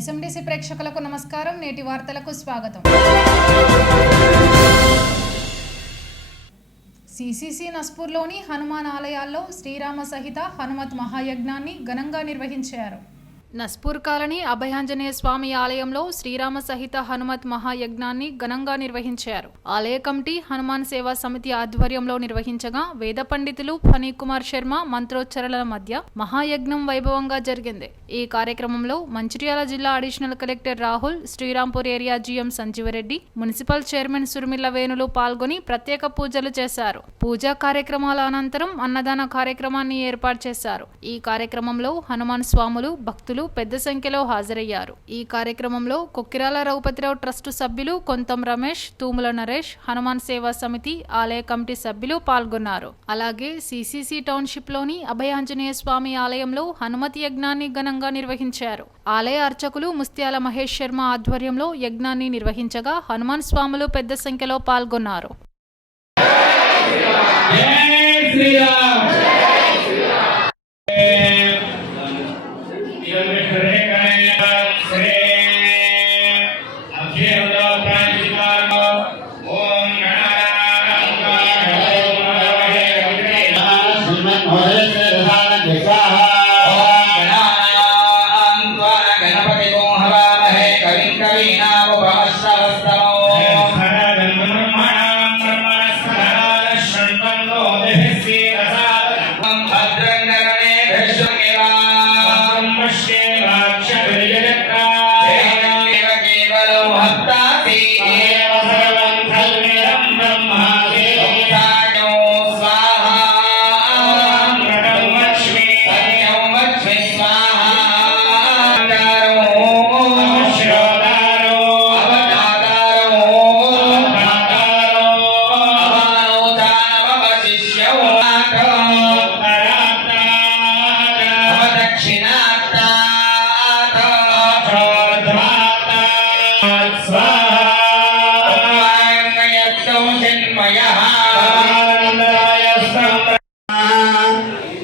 ఎస్ఎండిసి ప్రేక్షకులకు నమస్కారం. నేటి వార్తలకు స్వాగతం. సిసిసి నస్పూర్లోని హనుమాన్ ఆలయాల్లో శ్రీరామ సహిత హనుమత్ మహాయజ్ఞాన్ని ఘనంగా నిర్వహించారు. నస్పూర్ కాలనీ అభయాంజనేయ స్వామి ఆలయంలో శ్రీరామ సహిత హనుమత్ మహాయజ్ఞాన్ని ఘనంగా నిర్వహించారు. ఆలయ కమిటీ హనుమాన్ సేవా సమితి ఆధ్వర్యంలో నిర్వహించగా వేద పండితులు ఫణి కుమార్ శర్మ మంత్రోచ్చరణల మధ్య మహాయజ్ఞం వైభవంగా జరిగింది. ఈ కార్యక్రమంలో మంచిర్యాల జిల్లా additional collector Rahul, Srirampur area GM Sanjeevareddy, municipal chairman Surmilla వేణులు పాల్గొని ప్రత్యేక పూజలు చేశారు. పూజా కార్యక్రమాల అనంతరం అన్నదాన కార్యక్రమాన్ని ఏర్పాటు చేశారు. ఈ కార్యక్రమంలో హనుమాన్ స్వాములు, భక్తులు పెద్ద సంఖ్యలో హాజరయ్యారు. ఈ కార్యక్రమంలో కొక్కిరాల రఘుపతిరావు ట్రస్టు సభ్యులు కొంతం రమేష్, తూముల నరేష్, హనుమాన్ సేవా సమితి ఆలయ కమిటీ సభ్యులు పాల్గొన్నారు. అలాగే సిసిసి టౌన్షిప్ లోని అభయాంజనేయ స్వామి ఆలయంలో హనుమత్ యజ్ఞాన్ని ఘనంగా నిర్వహించారు. ఆలయ అర్చకులు ముస్త్యాల మహేష్ శర్మ ఆధ్వర్యంలో యజ్ఞాన్ని నిర్వహించగా హనుమాన్ స్వాములు పెద్ద సంఖ్యలో పాల్గొన్నారు.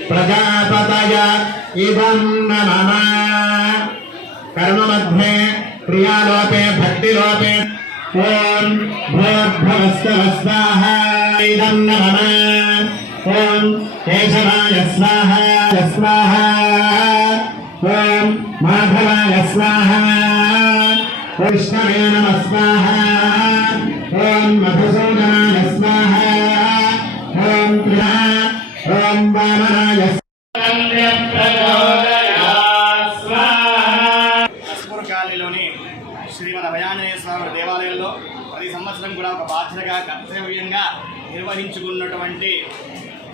प्रजापतय इदं नमः कर्म मध्ये क्रियालोपे भक्तिलोपे ओम भूर्भुवस्सुः स्वाहा इदं नमः ओम केशवाय स्वाहा स्वाहा ओम माधवाय स्वाहा विष्णवे नमः स्वाहा ओम मधुसूदनाय स्वाहा ओम ओम वामनाय నస్పూర్ కాలనీలోని శ్రీమద్ అభయాంజనేయ స్వామి దేవాలయంలో ప్రతి సంవత్సరం కూడా ఒక బాధ్యతగా కర్తవ్యంగా నిర్వహించుకున్నటువంటి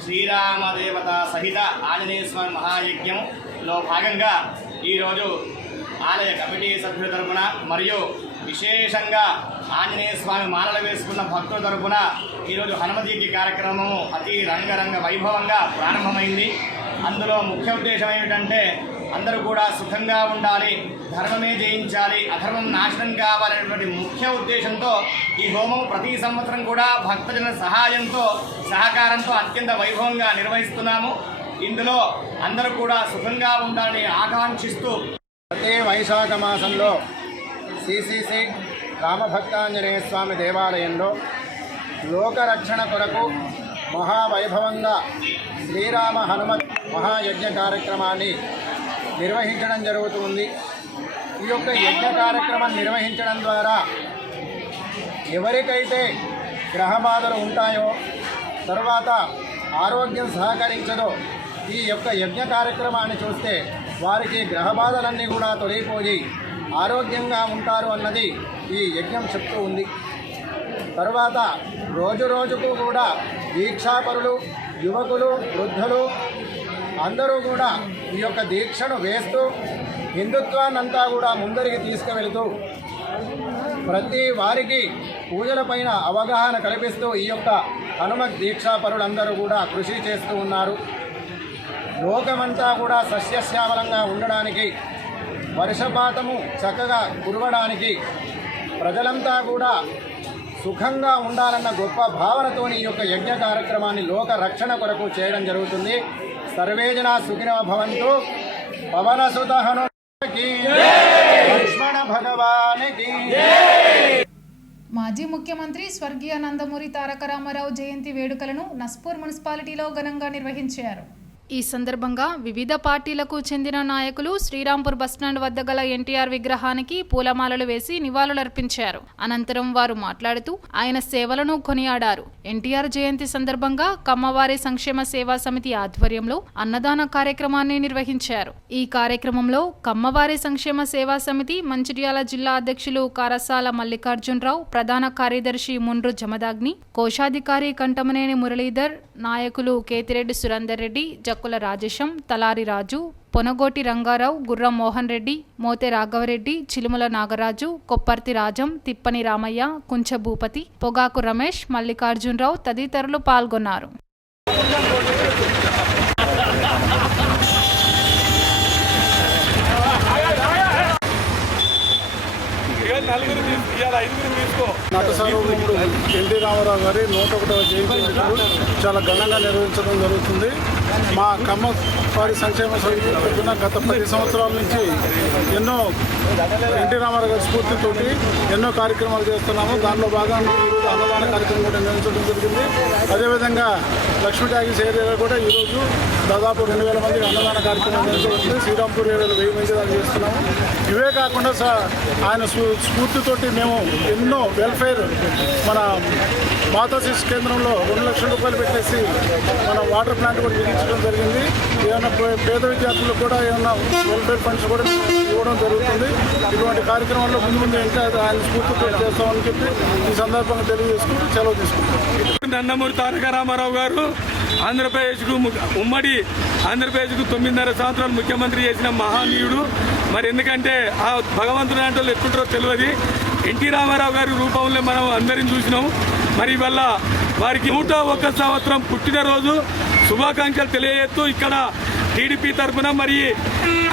శ్రీరామదేవత సహిత ఆంజనేయ స్వామి మహాయజ్ఞంలో భాగంగా ఈరోజు ఆలయ కమిటీ సభ్యుల తరపున మరియు విశేషంగా ఆంజనేయ స్వామి మాలలు వేసుకున్న భక్తుల తరపున ఈరోజు హనుమతీకి కార్యక్రమము అతి రంగరంగ వైభవంగా ప్రారంభమైంది. అందులో ముఖ్య ఉద్దేశం ఏమిటంటే అందరూ కూడా సుఖంగా ఉండాలి, ధర్మమే జయించాలి, అధర్మం నాశనం కావాలనేటువంటి ముఖ్య ఉద్దేశంతో ఈ హోమం ప్రతి సంవత్సరం కూడా భక్తజన సహాయంతో సహకారంతో అత్యంత వైభవంగా నిర్వహిస్తున్నాము. ఇందులో అందరూ కూడా సుఖంగా ఉండాలని ఆకాంక్షిస్తూ ప్రతి వైశాఖ మాసంలో సిసిసి రామభక్తాంజనేయ స్వామి దేవాలయంలో లోకరక్షణ కొరకు మహావైభవంగా శ్రీరామ హనుమత్ మహాయజ్ఞ కార్యక్రమాన్ని నిర్వహించడం జరుగుతుంది. ఈ యొక్క యజ్ఞ కార్యక్రమం నిర్వహించడం ద్వారా ఎవరికైతే గ్రహబాధలు ఉంటాయో, తర్వాత ఆరోగ్యం సహకరించదో ఈ యొక్క యజ్ఞ కార్యక్రమాన్ని చూస్తే వారికి గ్రహబాధలన్నీ కూడా తొలగిపోయి ఆరోగ్యంగా ఉంటారు అన్నది ఈ యజ్ఞం చెప్తూ ఉంది. తర్వాత రోజు రోజుకు కూడా దీక్షాపరులు, యువకులు, వృద్ధులు అందరూ కూడా ఈ యొక్క దీక్షను వేస్తూ హిందుత్వాన్నంతా కూడా ముందరికి తీసుకువెళుతూ ప్రతి వారికి పూజలపైన అవగాహన కల్పిస్తూ ఈ యొక్క హనుమత్ దీక్షాపరులందరూ కూడా కృషి చేస్తూ ఉన్నారు. లోకమంతా కూడా సస్యశ్యామలంగా ఉండడానికి, వర్షపాతము చక్కగా కురవడానికి, ప్రజలంతా కూడా సుఖంగా ఉండాలన్న గొప్ప భావనతోని ఈ యొక్క యజ్ఞ కార్యక్రమాన్ని లోక రక్షణ కొరకు చేయడం జరుగుతుంది. సర్వే జనా సుఖినో భవంతు. పవనసుత హనుమకి భగవానికి మాజీ ముఖ్యమంత్రి స్వర్గీయ నందమూరి తారక రామారావు జయంతి వేడుకలను నస్పూర్ మున్సిపాలిటీలో ఘనంగా నిర్వహించారు. ఈ సందర్భంగా వివిధ పార్టీలకు చెందిన నాయకులు శ్రీరాంపూర్ బస్టాండ్ వద్ద గల ఎన్టీఆర్ విగ్రహానికి పూలమాలలు వేసి నివాళులర్పించారు. అనంతరం వారు మాట్లాడుతూ ఆయన సేవలను కొనియాడారు. ఎన్టీఆర్ జయంతి సందర్భంగా కమ్మవారి సంక్షేమ సేవా సమితి ఆధ్వర్యంలో అన్నదాన కార్యక్రమాన్ని నిర్వహించారు. ఈ కార్యక్రమంలో కమ్మవారి సంక్షేమ సేవా సమితి మంచిర్యాల జిల్లా అధ్యక్షులు కారసాల మల్లికార్జునరావు, ప్రధాన కార్యదర్శి ముండ్రు జమదాగ్ని, కోశాధికారి కంటమనేని మురళీధర్, నాయకులు కేతిరెడ్డి సురేందర్ రెడ్డి, జక్కుల రాజేశం, తలారి రాజు, పొనగోటి రంగారావు, గుర్రం మోహన్ రెడ్డి, మోతే రాఘవరెడ్డి, చిలుముల నాగరాజు, కొప్పర్తి రాజం, తిప్పని రామయ్య, కుంచ భూపతి, పొగాకు రమేష్, మల్లికార్జునరావు తదితరులు పాల్గొన్నారు. నట సార్వభౌముడు ఎన్టీ రామారావు గారి 101వ జయంతి వేడుకలు చాలా ఘనంగా నిర్వహించడం జరుగుతుంది. మా కమ్మవారి సంక్షేమ సమితి తరఫున గత 10 సంవత్సరాల నుంచి ఎన్నో ఎన్టీ రామారావు గారి స్ఫూర్తితోటి ఎన్నో కార్యక్రమాలు చేస్తున్నాము. దానిలో భాగంగా ఈరోజు అన్నదాన కార్యక్రమం కూడా నిర్వహించడం జరిగింది. అదేవిధంగా లక్ష్మీ టాకీస్ ఏరియాలో కూడా ఈరోజు దాదాపు 2000 మందికి అన్నదాన కార్యక్రమం నిర్వహిస్తుంది. శ్రీరాంపూర్ ఏరియాలో 1000 మంది దాకా చేస్తున్నాము. ఇవే కాకుండా ఆయన స్ఫూర్తితోటి మేము ఎన్నో వెల్ఫేర్ మన మాతా శిశు కేంద్రంలో 2 లక్షల రూపాయలు పెట్టేసి మన వాటర్ ప్లాంట్ కూడా బిగించడం జరిగింది. ఏమైనా పేద విద్యార్థులకు కూడా ఏమైనా వెల్ఫేర్ ఫండ్స్ కూడా ఇవ్వడం జరుగుతుంది. ఇటువంటి కార్యక్రమాల్లో ముందు ఇంకా ఆయన స్ఫూర్తితో చేస్తామని చెప్పి ఈ సందర్భంగా తెలియజేసుకుంటూ సెలవు తీసుకుంటాం. నందమూరి తారక రామారావు గారు ఆంధ్రప్రదేశ్కు ఉమ్మడి ఆంధ్రప్రదేశ్కు 9.5 సంవత్సరాలు ముఖ్యమంత్రి చేసిన మహానీయుడు. మరి ఎందుకంటే ఆ భగవంతుడు అంటే వాళ్ళు ఎట్లుంటారో తెలియదు. ఎన్టీ రామారావు గారి రూపంలో మనం అందరిని చూసినాం. మరి ఇవల్ల వారికి 101 సంవత్సరం పుట్టినరోజు శుభాకాంక్షలు తెలియజేస్తూ ఇక్కడ టీడీపీ తరఫున మరి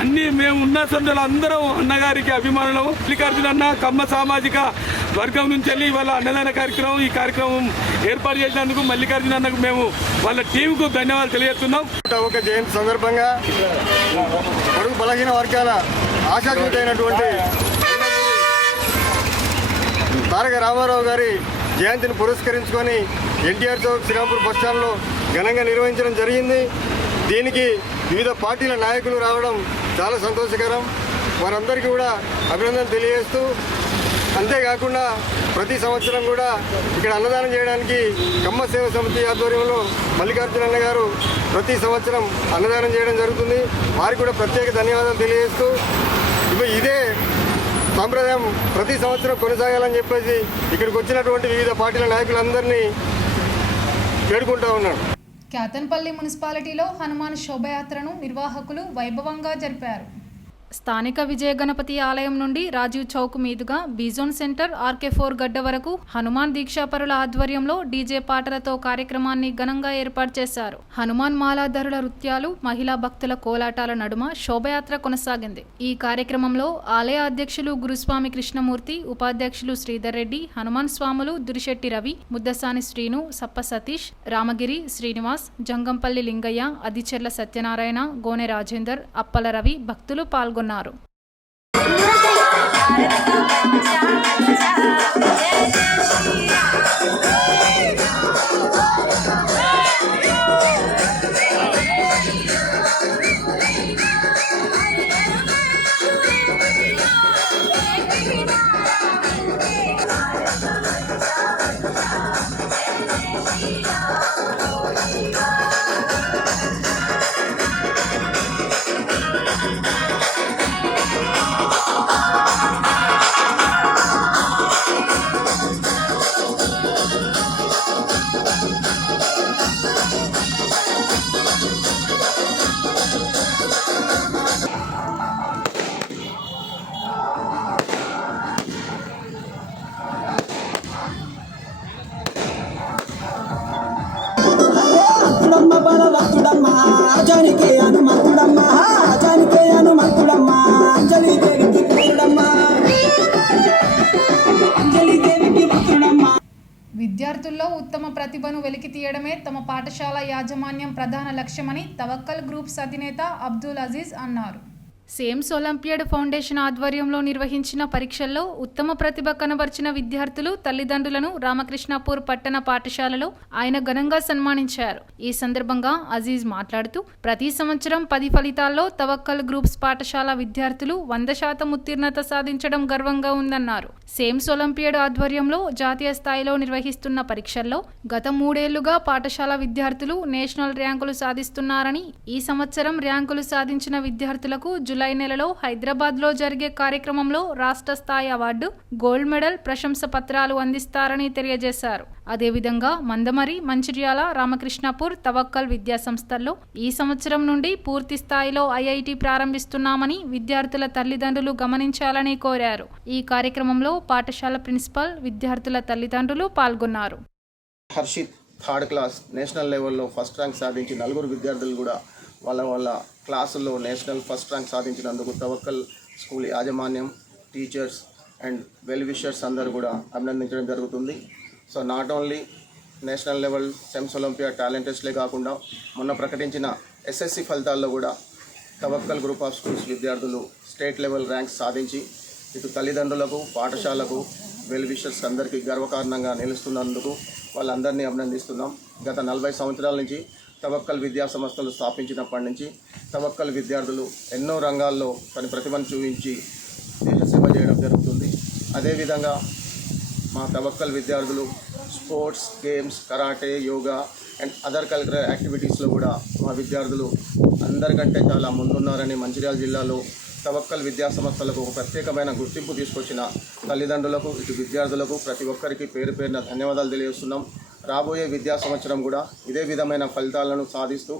అన్ని మేము ఉన్న సందర్భంలో అందరం అన్నగారికి అభిమానులు. మల్లికార్జున అన్న కమ్మ సామాజిక వర్గం నుంచి వెళ్ళి వాళ్ళ అన్నదాన కార్యక్రమం ఈ కార్యక్రమం ఏర్పాటు చేసినందుకు మల్లికార్జున అన్నకు మేము వాళ్ళ టీంకు ధన్యవాదాలు తెలియజేస్తున్నాం. 101 జయంతి సందర్భంగా బడుగు బలహీన వర్గాల ఆశాజ్యోతైనటువంటి తారక రామారావు గారి జయంతిని పురస్కరించుకొని ఎన్టీఆర్ చౌక్ శ్రీరాంపూర్ బస్టాండ్లో ఘనంగా నిర్వహించడం జరిగింది. దీనికి వివిధ పార్టీల నాయకులు రావడం చాలా సంతోషకరం. వారందరికీ కూడా అభినందనలు తెలియజేస్తూ, అంతేకాకుండా ప్రతి సంవత్సరం కూడా ఇక్కడ అన్నదానం చేయడానికి కమ్మ సేవ సమితి ఆధ్వర్యంలో మల్లికార్జున అన్న గారు ప్రతి సంవత్సరం అన్నదానం చేయడం జరుగుతుంది. వారికి కూడా ప్రత్యేక ధన్యవాదాలు తెలియజేస్తూ ఇదే సాంప్రదాయం ప్రతి సంవత్సరం కొనసాగాలని చెప్పేసి ఇక్కడికి వచ్చినటువంటి వివిధ పార్టీల నాయకులందరినీ వేడుకుంటా ఉన్నాను. క్యాతన్పల్లి మున్సిపాలిటీలో హనుమాన్ శోభయాత్రను నిర్వాహకులు వైభవంగా జరిపారు. స్థానిక విజయ గణపతి ఆలయం నుండి రాజీవ్ చౌక్ మీదుగా బీజోన్ సెంటర్ ఆర్కే4 గడ్డ వరకు హనుమాన్ దీక్షాపరుల ఆధ్వర్యంలో డీజే పాటలతో కార్యక్రమాన్ని ఘనంగా ఏర్పాటు చేశారు. హనుమాన్ మాలాధరుల నృత్యాలు, మహిళా భక్తుల కోలాటాల నడుమ శోభయాత్ర కొనసాగింది. ఈ కార్యక్రమంలో ఆలయ అధ్యక్షులు గురుస్వామి కృష్ణమూర్తి, ఉపాధ్యక్షులు శ్రీధర్ రెడ్డి, హనుమాన్ స్వాములు దురిశెట్టి రవి, ముద్దసాని శ్రీను, సప్ప సతీష్, రామగిరి శ్రీనివాస్, జంగంపల్లి లింగయ్య, అదిచెర్ల సత్యనారాయణ, గోనె రాజేందర్, అప్పల రవి భక్తులు పాల్గొన్నారు. విద్యార్థుల్లో ఉత్తమ ప్రతిభను వెలికి తీయడమే తమ పాఠశాల యాజమాన్యం ప్రధాన లక్ష్యమని తవక్కల్ గ్రూప్స్ అధినేత అబ్దుల్ అజీజ్ అన్నారు. సేమ్స్ ఒలింపియాడ్ ఫౌండేషన్ ఆధ్వర్యంలో నిర్వహించిన పరీక్షల్లో ఉత్తమ ప్రతిభ కనబర్చిన విద్యార్థులు తల్లిదండ్రులను రామకృష్ణాపూర్ పట్టణ పాఠశాలలో ఆయన ఘనంగా సన్మానించారు. ఈ సందర్భంగా అజీజ్ మాట్లాడుతూ ప్రతి సంవత్సరం 10 ఫలితాల్లో తవక్కల్ గ్రూప్స్ పాఠశాల విద్యార్థులు 100% ఉత్తీర్ణత సాధించడం గర్వంగా ఉందన్నారు. సేమ్స్ ఒలింపియాడ్ ఆధ్వర్యంలో జాతీయ స్థాయిలో నిర్వహిస్తున్న పరీక్షల్లో గత 3 ఏళ్లుగా పాఠశాల విద్యార్థులు నేషనల్ ర్యాంకులు సాధిస్తున్నారని, ఈ సంవత్సరం ర్యాంకులు సాధించిన విద్యార్థులకు జూలై నెలలో హైదరాబాద్లో జరిగే కార్యక్రమంలో రాష్ట్ర స్థాయి అవార్డు, గోల్డ్ మెడల్, ప్రశంస పత్రాలు అందిస్తారని తెలియజేశారు. అదేవిధంగా మందమరి, మంచిర్యాల, రామకృష్ణాపూర్, తవక్కల్ విద్యా సంస్థల్లో ఈ సంవత్సరం నుండి పూర్తి స్థాయిలో ఐఐటి ప్రారంభిస్తున్నామని విద్యార్థుల తల్లిదండ్రులు గమనించాలని కోరారు. ఈ కార్యక్రమంలో పాఠశాల ప్రిన్సిపల్, విద్యార్థుల తల్లిదండ్రులు పాల్గొన్నారు. హర్షిత్ 3rd క్లాస్ నేషనల్ లెవెల్లో ఫస్ట్ ర్యాంక్ సాధించి 4 విద్యార్థులు కూడా వాళ్ళ క్లాసుల్లో నేషనల్ ఫస్ట్ ర్యాంక్ సాధించినందుకు తవక్కల్ స్కూల్ యాజమాన్యం, టీచర్స్ అండ్ వెల్ విషర్స్ అందరూ కూడా అభినందించడం జరుగుతుంది. So not only national level SEMS olympiad talent టెస్ట్లే కాకుండా మొన్న ప్రకటించిన ఎస్ఎస్సి ఫలితాల్లో కూడా తవక్కల్ గ్రూప్ ఆఫ్ స్కూల్స్ విద్యార్థులు స్టేట్ లెవెల్ ర్యాంక్స్ సాధించి ఇటు తల్లిదండ్రులకు, పాఠశాలకు, వెల్ విషర్స్ అందరికీ గర్వకారణంగా నిలుస్తున్నందుకు వాళ్ళందరినీ అభినందిస్తున్నాం. గత 40 సంవత్సరాల నుంచి తవక్కల్ విద్యా సంస్థలు స్థాపించినప్పటి నుంచి తవక్కల్ విద్యార్థులు ఎన్నో రంగాల్లో తన ప్రతిభను చూపించి దేశ సేవ చేయడం జరుగుతుంది. అదేవిధంగా మా తవక్కల్ విద్యార్థులు sports, games, karate, yoga and other cultural యాక్టివిటీస్లో కూడా మా విద్యార్థులు అందరికంటే చాలా ముందున్నారని మంచిర్యాల జిల్లాలో తవక్కల్ విద్యా సంస్థలకు ఒక ప్రత్యేకమైన గుర్తింపు తీసుకొచ్చిన తల్లిదండ్రులకు, ఇటు విద్యార్థులకు ప్రతి ఒక్కరికి పేరు పేరున ధన్యవాదాలు తెలియజేస్తున్నాం. రాబోయే విద్యా సంవత్సరం కూడా ఇదే విధమైన ఫలితాలను సాధిస్తూ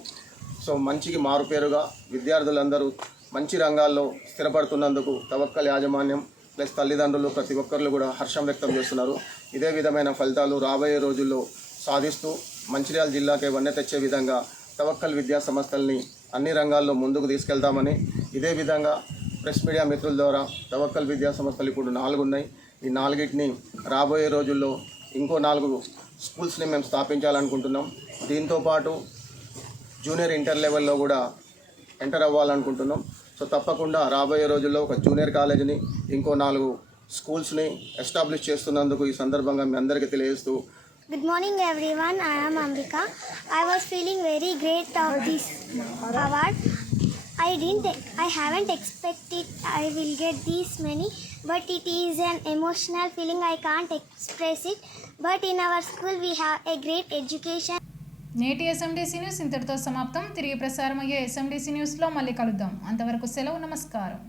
మంచికి మారుపేరుగా విద్యార్థులందరూ మంచి రంగాల్లో స్థిరపడుతున్నందుకు తవక్కల్ యాజమాన్యం ప్లస్ తల్లిదండ్రులు ప్రతి ఒక్కరు కూడా హర్షం వ్యక్తం చేస్తున్నారు. ఇదే విధమైన ఫలితాలు రాబోయే రోజుల్లో సాధిస్తూ మంచిర్యాల జిల్లాకే వన్నె తెచ్చే విధంగా తవక్కల్ విద్యా సంస్థల్ని అన్ని రంగాల్లో ముందుకు తీసుకెళ్తామని, ఇదే విధంగా ప్రెస్ మీడియా మిత్రుల ద్వారా తవక్కల్ విద్యా సంస్థలు ఇప్పుడు 4 ఉన్నాయి. ఈ 4టిని రాబోయే రోజుల్లో ఇంకో 4 స్కూల్స్ని మేము స్థాపించాలనుకుంటున్నాం. దీంతోపాటు జూనియర్ ఇంటర్ లెవెల్లో కూడా ఎంటర్ అవ్వాలనుకుంటున్నాం. సో తప్పకుండా రాబోయే రోజుల్లో ఒక జూనియర్ కాలేజీని, ఇంకో 4 స్కూల్స్ని ఎస్టాబ్లిష్ చేస్తున్నందుకు ఈ సందర్భంగా మీ అందరికీ తెలియజేస్తూ Good morning everyone, I am Ambika. I was feeling very great of this award. I haven't expected I will get this many, but it is an emotional feeling, I can't express it. But in our school we have a great education. నేటి ఎస్ఎండిసి news ఇంతటితో సమాప్తం. తిరిగి ప్రసారమయ్యే ఎస్ఎండిసి న్యూస్లో మళ్ళీ కలుద్దాం. అంతవరకు సెలవు, నమస్కారం.